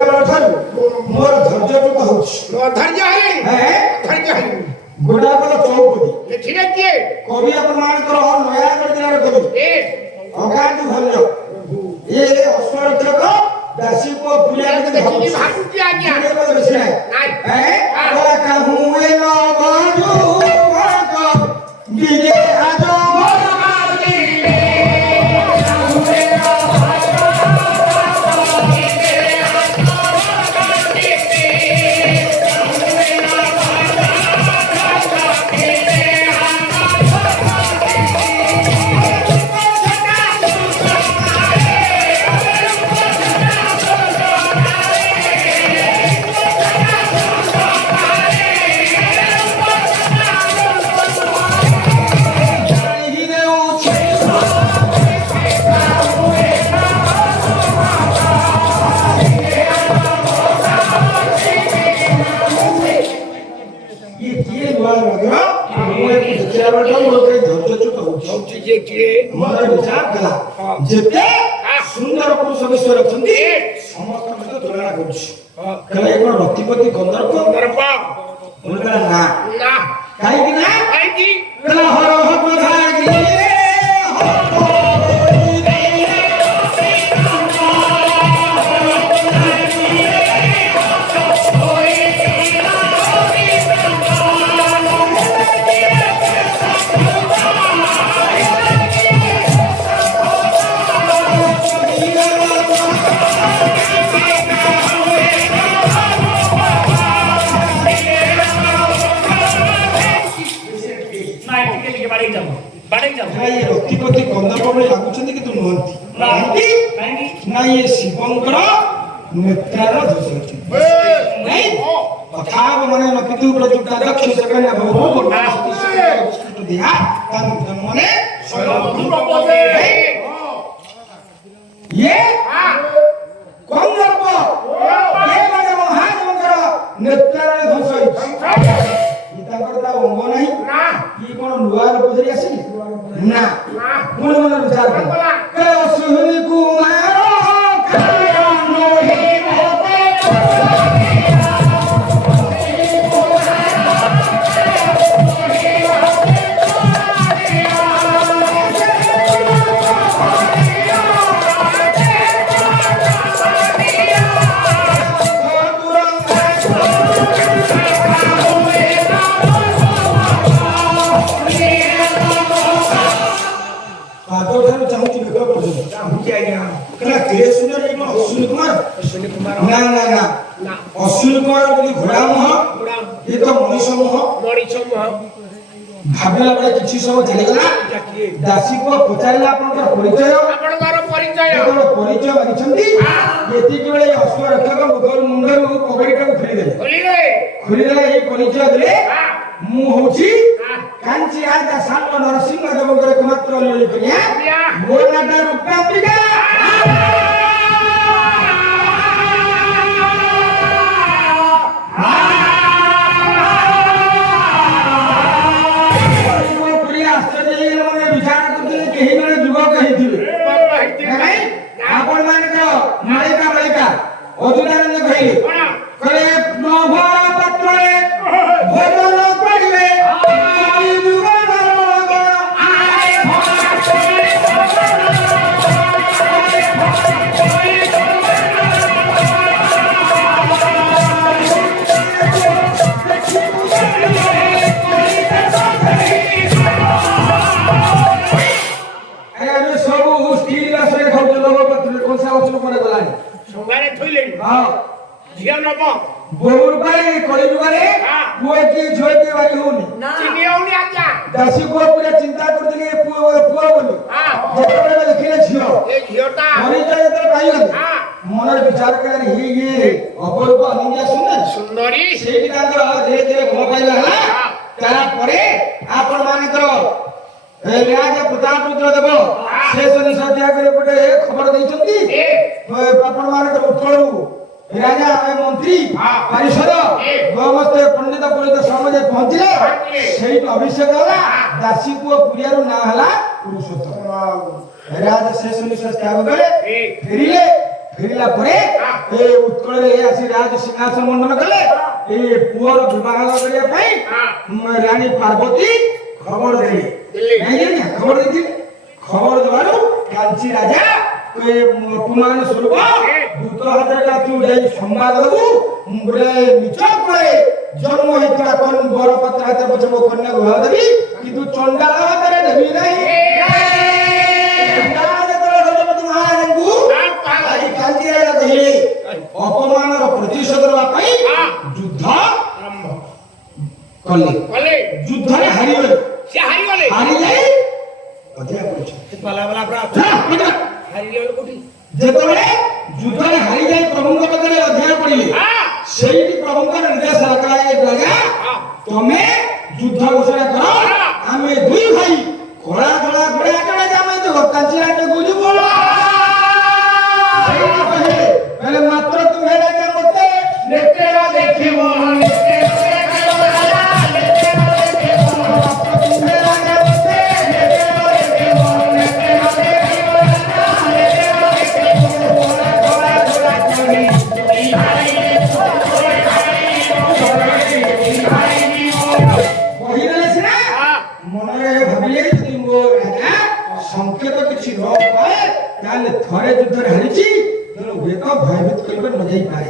मोर धैर्य तो होछ मोर धैर्य है धैर्य है गोटा को चौपदी लेखिले किए कवि प्रमाण करो नयागढ़ जिला रे कवि ए अगाधु धन्य ये अश्वरथक दासी को पुलिया के देखिए भागु की आज्ञा नहीं है बोला कहूं ए न बाजू का गिरे आजो जेते सुंदर पुरुष विषय रखछन्ती समस्त मत तुलना करछ कले एक रतिपति गंधर्व गंधर्व उनका ना ना काई कि ना काई कि कला हर हर बधाई ये रतिपति गंधर्व में लागुछन्ती कि तू नहंती ना ये शिवंकर नेत्रार दोष अछि नहीं कथा माने नपितु प्रजुक्ता दक्ष सकन्या बहु बोल दिया तन माने ये गंधर्व ये माने महाशंकर नेत्रार दोष अछि इताकरता अंग नहीं ना ये कोन नुआर पुजरी आसी ना मन मन विचार कर के सुहनी कुमार कानो हे होते अश्विनी कुमार ना ना ना अश्विनी कुमार बोली घोड़ा मुह ये तो मनीष मुह भाबला बळे किछि सब चले गला दासी को पचारला आपनकर परिचय मानिछंती येति के बेले अश्व रक्षक मुखर मुंडर पकड़ीटा खुली देले खुली देले ए परिचय देले मु होची कांची राजा साल्व नरसिंह देवकर एकमात्र लली कन्या मोरनाटा रूपांबिका অজুনানন্দ কইলে কলে নভর পত্রে ভজন করিবে আই যুগল আই আরে সবু স্টিল গ্লাসে খাওয়া লোক পত্রে কোন সা বচন করে গলানি संगारे थइले हां झिया नब बोर पाए कली जुगारे पुए की झोय की वाली होनी चिनी होनी आज्ञा दासी को पूरा चिंता करथिले पुआ बोली हां जेतरे देखिले झियो ए झियोटा मरि जाय तर पाई गले हां मनर विचार करे ये अपरूप अनिया सुंदरी सेठी तांकर धीरे धीरे भल पाइला हला तारा परे आपण मानकर राज प्रताप रुद्र देव शेष निसत्या करे पटे खबर दैछंती आपण मानकर उत्कळू राजा मंत्री परिषद समस्त पंडित पुरोहित समाज पहुंचले सेही अभिषेक होला दासी को पुरियारो ना हला पुरुषोत्तम राजा शेष निश्वास त्याग करे फेरिले ଫେରିଲା ପରେ ଏ ଉତ୍କଳରେ ଆସି ରାଜ ସିଂହାସନ ମଣ୍ଡନ କଲେ ଏ ପୁଅର ବିବାହ କରିବା ପାଇଁ ରାଣୀ ପାର୍ବତୀ ଖବର ଦେଲେ ଖବର ଦେଇଥିଲେ ଖବର ଦେବାରୁ କାଞ୍ଚି ରାଜା ଅପମାନ ସ୍ୱରୂପ ଦୂତ ହାତରେ ତୁ ଯାଇ ସମ୍ବାଦ ଦବୁ ଗୋଟେ ନିଜ ପରେ ଜନ୍ମ ହେଇଥିବା ବର ପାତ୍ର ହାତରେ ପଛେ ମୋ କନ୍ୟାକୁ ବିବାହ ଦେବି କିନ୍ତୁ ଚଣ୍ଡାଳ ହାତରେ ଦେବି ନାହିଁ ଅପମାନର ପ୍ରତିଶୋଧ ଦେବା ପାଇଁ ଯୁଦ୍ଧ କଲେ ଯୁଦ୍ଧରେ ହାରିଗଲେ ହାରିଯାଇ ଯେତେବେଳେ ଯୁଦ୍ଧରେ ହାରିଯାଇ ପ୍ରଭୁଙ୍କ ପାଖରେ ଅଧ୍ୟୟନ ପଡ଼ିଲେ ସେଇଠି ପ୍ରଭୁଙ୍କ ନିର୍ଦ୍ଦେଶ ରାଜା ତମେ ଯୁଦ୍ଧ ଘୋଷଣା କର ଆମେ ଦୁଇ ଭାଇ କଳା ଧଳା ଘୋଡ଼ା ଚଢ଼ା ଆମେ କାଞ୍ଚି ରାଜକୁ ଯିବୁ କହିଲେ ମାତ୍ର ତୁମେ ରାଜା ମତେ ନେତେରା ଦେଖିବ ଥରେ ଯୁଦ୍ଧରେ ହାରିଛି ତେଣୁ ହୁଏତ ଭୟଭୀତ କରିବେ ନ ଯାଇପାରେ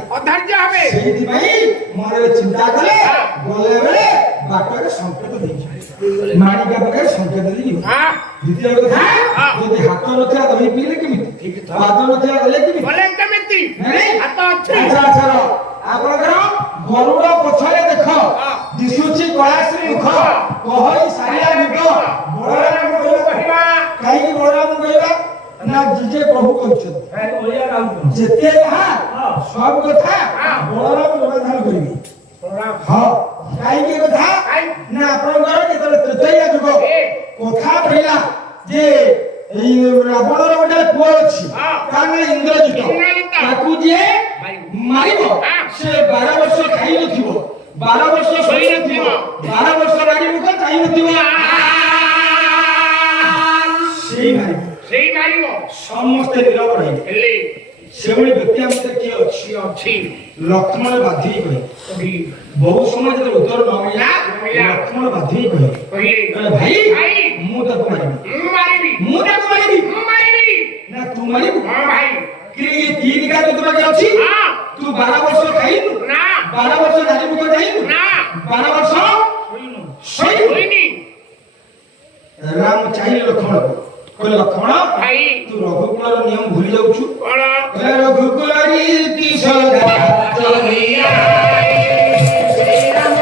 ସେଇଥିପାଇଁ ମନରେ ଚିନ୍ତା କଲେ ଗଲେ ବେଳେ ବାଟରେ ସଂକେତ ଦେଇଛନ୍ତି ମାଣିକା ପାଖରେ ସଂକେତ ଦେଇଯିବ ଦ୍ୱିତୀୟ କଥା ଯଦି ହାତ ନଥିଲା ଦହି ପିଇଲେ କେମିତି ପାଦ ନଥିଲା ଗଲେ କେମିତି ଆପଣଙ୍କର ଗରୁଡ ପଛରେ ଦେଖ ଦିଶୁଛି କଳାଶ୍ରୀ ମୁଖ କହଇ ସାରିଆ ମୁଖ ବଳରାମ କହିବା କାହିଁକି ବଳରାମ କହିବା ना जिजे प्रभु कहछन जेते हा सब कथा बलराम समाधान करबी हां काई के कथा ना आपनगर जेतले तृतीय जुग कथा पहिला जे रावणर गोटे पुଅ अछि ताना इंद्रजित ताकू जे मारिबो से 12 वर्ष खाइ नथिबो 12 वर्ष सही नथिबो 12 वर्ष रानी मुख खाइ नथिबो सेही मारिबो समस्त नीरव रही सेवली व्यक्ति हमते की अछि लक्ष्मण बाधी कहि बहुत समय जब उत्तर न मिला लक्ष्मण बाधी कहि भाई मु तक मारिबी ना तू मारिबू हां भाई कि तीन का तो तोरा अछि तू 12 वर्ष खाइनु ना 12 वर्ष जानि मुख जाइनु ना 12 वर्ष सोइनु राम चाहिए लक्ष्मण को लक्ष्मण भाई तू रघुकुल नियम भूली जाउछु रघुकुल रीति सदा चलिया श्री राम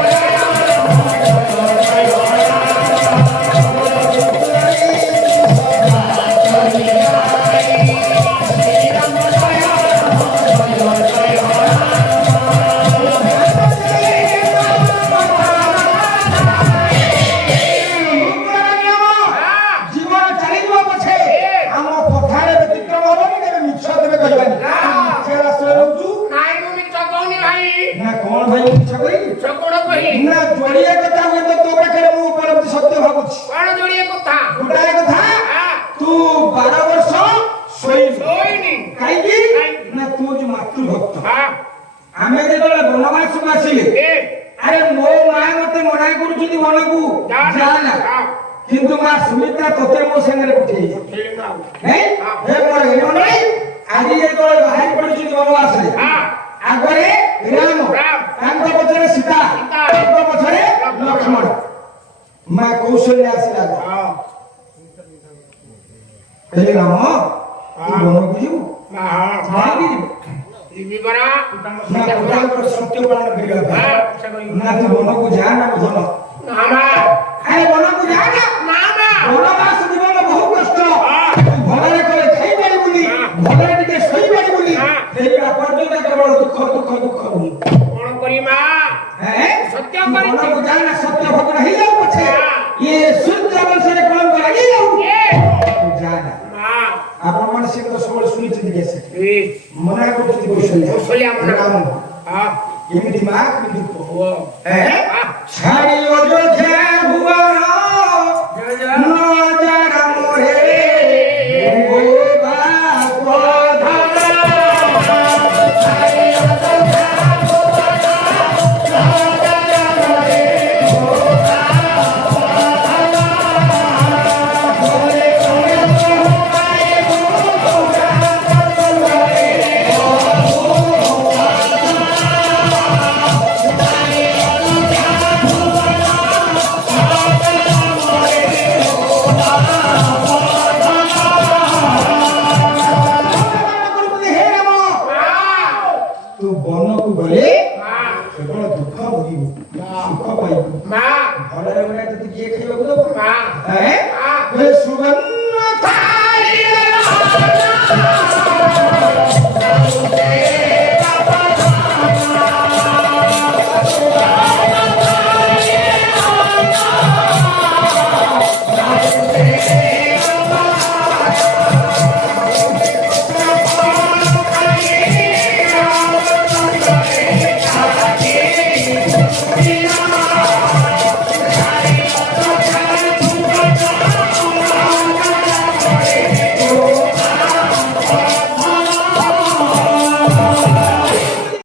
किंतु मां सुमित्रा तोते मो संगे पठे हे हे मोर हेमने आज ये तो बाहर पड़छि वनवास रे आगरे राम तांको पछरे सीता तांको पछरे लक्ष्मण मां कौशल्य आसीला हे राम तू वन बुझू हां इबी बरा ना पुत्र सत्य पालन करिया ना तू वन को जा ना धन नामा अरे वन को जा ना वनवास जीवन बहुत कष्ट भलरे करे खाई पारी बुली भलरे टिके सही पारी बुली देबा पर्यंत केवल दुख कोन करी मां हैं सत्य करी को जाना सत्य भक्त नहीं जाऊ पछे ये शुद्ध वंश रे कोन लागी जाऊ जाना मां आपण मन से तो सब सुनी चिंती कैसे मना करती कौशल्या मना हां एमिति मां किंतु हैं छाड़ी अयोध्या भुवन नजर मोरे ओ बाप धारा ତୁ ବନକୁ ଗଲେ ମା କେବଳ ଦୁଃଖ ଭୋଗିବୁ ସୁଖ ପାଇବୁ ମା ଭଲରେ ଭଲରେ ତତେ କିଏ ଖାଇବାକୁ ଦବ ମା ସୁବର୍ଣ୍ଣ